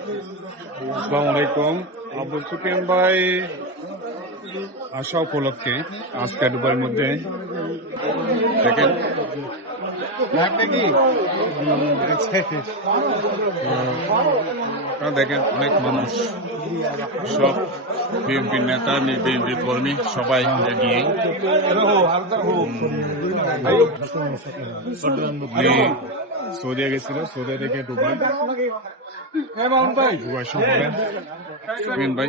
আসসালামু আলাইকুম। আবু সুফিয়ান ভাই আসা উপলক্ষে আজকে দুবাইয়ের মধ্যে দেখেন দেখেন অনেক মানুষ, সব বিএনপির নেতা, বিএনপির কর্মী সবাই নিয়ে সৌদিয়া গেছিল, সৌদিয়া থেকে দুবাই সফরে সুফিয়ান ভাই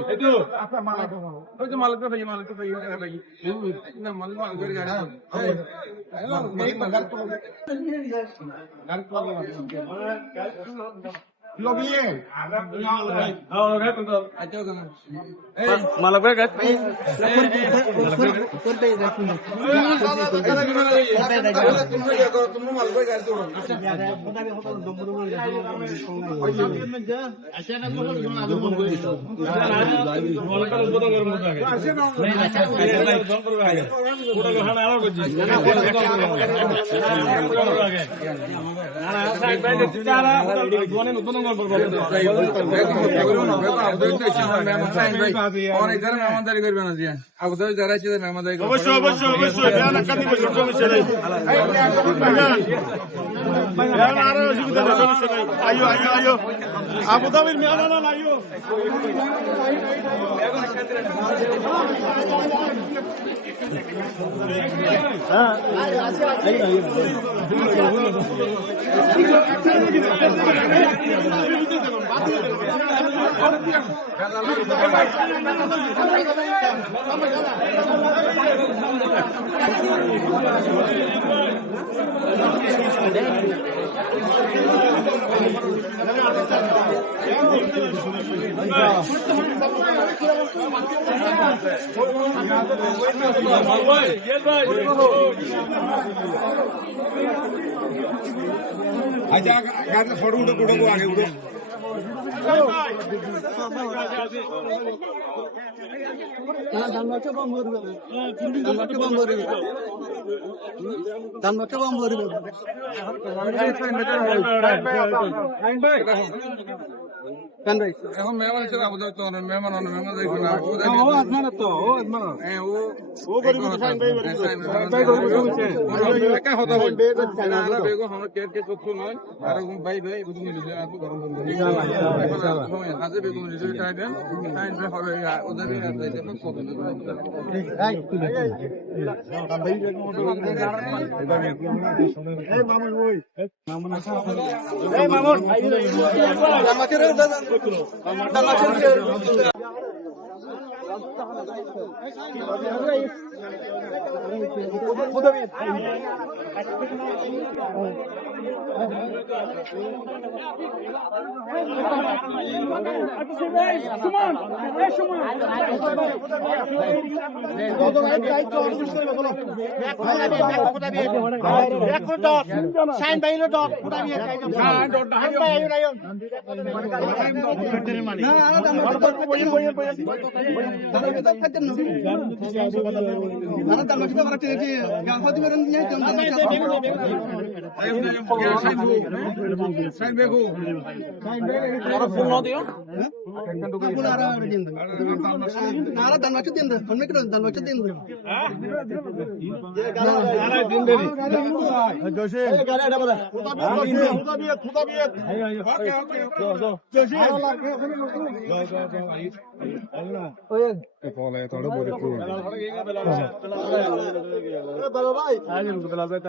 মেহমানদারি করবে না আবুধাবি যারা ছিল মেহমানদারি অবশ্যই অবশ্যই অবশ্যই আবুধাবির মেহমান আইও আচ্ছা গাড়ি ফটো উঠে উঠবো আগে উঠো এখন মেহমান হিসেবে আবুধাবি তো মেহমান মেহমান দেখবে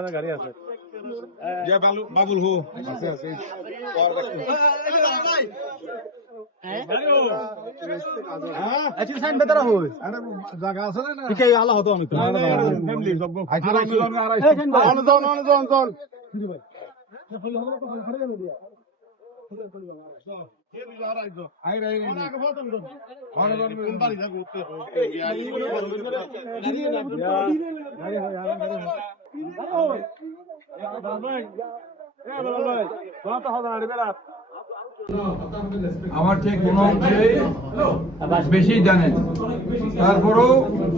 না গাড়ি আছে বাবুল হো আছে আছে জায়গা আছে না আল্লাহ হতো আমি আমার ঠিক কোনো অংশেই বেশি জানেন, তারপরেও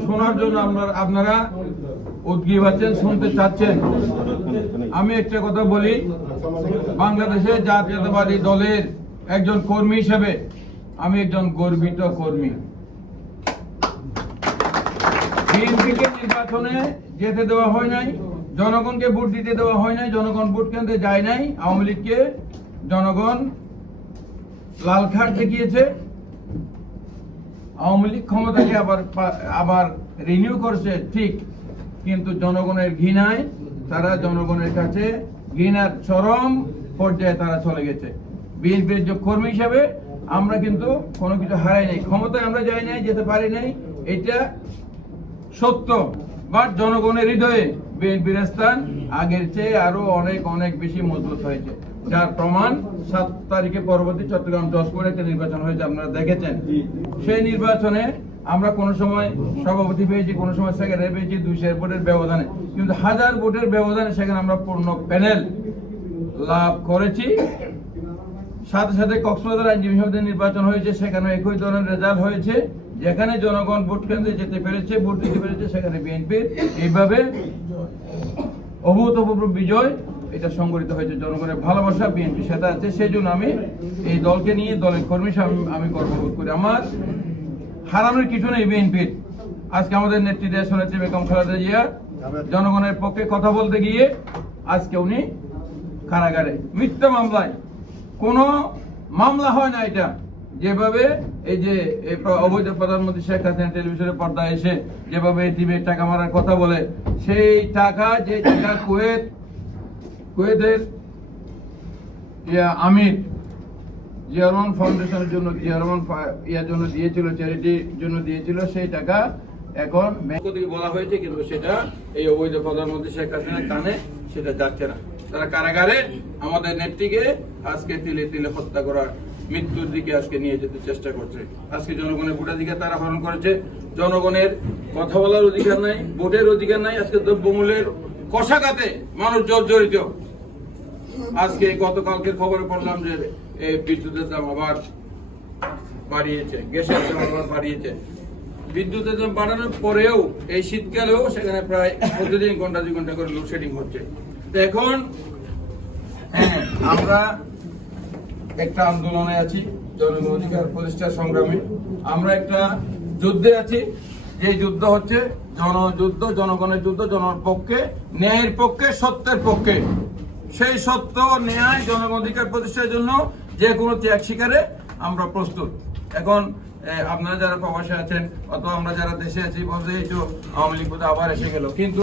শোনার জন্য আপনারা উদ্গ্রীব আছেন, শুনতে চাচ্ছেন। আমি একটা কথা বলি, বাংলাদেশের জাতীয়তাবাদী দলের একজন কর্মী হিসেবে আমি একজন গর্বিত কর্মী। বিএনপিকে নির্বাচনে যেতে দেওয়া হয় নাই, জনগণকে ভোট দিতে দেওয়া হয় নাই, জনগণ ভোট কেন্দ্রে যায় নাই। আওয়ামী লীগকে জনগণ লাল কার্ড দেখিয়েছে। আওয়ামী লীগ ক্ষমতাকে আবার রিনিউ করছে ঠিক, কিন্তু জনগণের ঘৃণায় তারা জনগণের কাছে ঘৃণার চরম পর্যায়ে তারা চলে গেছে। বিএনপির যে কর্মী হিসাবে আমরা কিন্তু কোনো কিছু হারাই নাই, ক্ষমতায় আমরা যাই নাই, যেতে পারি নাই, এটা সত্য। বাট জনগণের হৃদয়ে বিএনপির স্থান আগের চেয়ে আরো অনেক অনেক বেশি মজবুত হয়েছে, যার প্রমাণ 7 তারিখে পরবর্তী চট্টগ্রাম 10 করে একটা নির্বাচন হয়েছে, আপনারা দেখেছেন। সেই নির্বাচনে আমরা কোন সময় সভাপতি পেয়েছি, কোন সময় সেক্রেটারি পেয়েছি 200 ভোটের ব্যবধানে, কিন্তু 1000 ভোটের ব্যবধানে সেখানে আমরা পূর্ণ প্যানেল লাভ করেছি। সাথে সাথে কক্সবাজার আইনজীবী সমিতির নির্বাচন হয়েছে, সেখানে একই ধরনের রেজাল্ট হয়েছে। যেখানে জনগণ ভোট কেন্দ্রে যেতে পেরেছে, ভোট দিতে পেরেছে, সেখানে বিএনপির এইভাবে অভূতপূর্ব বিজয় এটা সংগঠিত হয়েছে। জনগণের ভালোবাসা বিএনপির সাথে আছে, সেই জন্য আমি এই দলকে নিয়ে, দলের কর্মী আমি গর্ববোধ করি। আমার হারানোর কিছু নেই বিএনপির। আজকে আমাদের নেত্রী দেশনেত্রী বেগম খালেদা জিয়া জনগণের পক্ষে কথা বলতে গিয়ে আজকে উনি কারাগারে মিথ্যা মামলায়, কোন মামলা হয় না এটা, যেভাবে এই যে অবৈধ প্রধানমন্ত্রী শেখ হাসিনা টেলিভিশনের পর্দায় এসে যেভাবে টিভির টাকা মারার কথা বলে, সেই টাকা যে টাকা কুয়েতের আমির জিয়া রহমান ফাউন্ডেশনের জন্য, জিয়া রহমান ইয়ার জন্য দিয়েছিল, চ্যারিটির জন্য দিয়েছিল, সেই টাকা এখন ব্যাংক থেকে বলা হয়েছে, কিন্তু সেটা এই অবৈধ প্রধানমন্ত্রী শেখ হাসিনার কানে সেটা যাচ্ছে না। তারা কারাগারে আমাদের নেত্রীকে আজকে তিলে তিলে হত্যা করার, মৃত্যুর দিকে আজকে নিয়ে যেতে চেষ্টা করছে। আজকে জনগণের ভোটাধিকার তারা হরণ করেছে, জনগণের কথা বলার অধিকার নাই, ভোটের অধিকার নাই। আজকে দ্রব্যমূল্যের কষাঘাতে মানুষ জর্জরিত। আজকে গতকালকের খবরে পড়লাম যে বিদ্যুতের দাম আবার বাড়িয়েছে, গ্যাসের দাম আবার বাড়িয়েছে। বিদ্যুতের দাম বাড়ানোর পরেও এই শীতকালেও সেখানে প্রায় প্রতিদিন ঘন্টা 2 ঘন্টা করে লোডশেডিং হচ্ছে। তো এখন আমরা একটা আন্দোলনে আছি, জনগণ অধিকার প্রতিষ্ঠার সংগ্রামে। আমরা একটা যুদ্ধে আছি, যে যুদ্ধ হচ্ছে জনযুদ্ধ, জনগণের যুদ্ধ, জনগণের পক্ষে, ন্যায়ের পক্ষে, সত্যের পক্ষে। সেই সত্য, ন্যায়, জনগণ অধিকার প্রতিষ্ঠার জন্য যে কোনো ত্যাগ স্বীকারে আমরা প্রস্তুত। এখন আপনারা যারা প্রবাসে আছেন অথবা আমরা যারা দেশে আছি বলতে এই তো আওয়ামী লীগ আবার এসে গেল, কিন্তু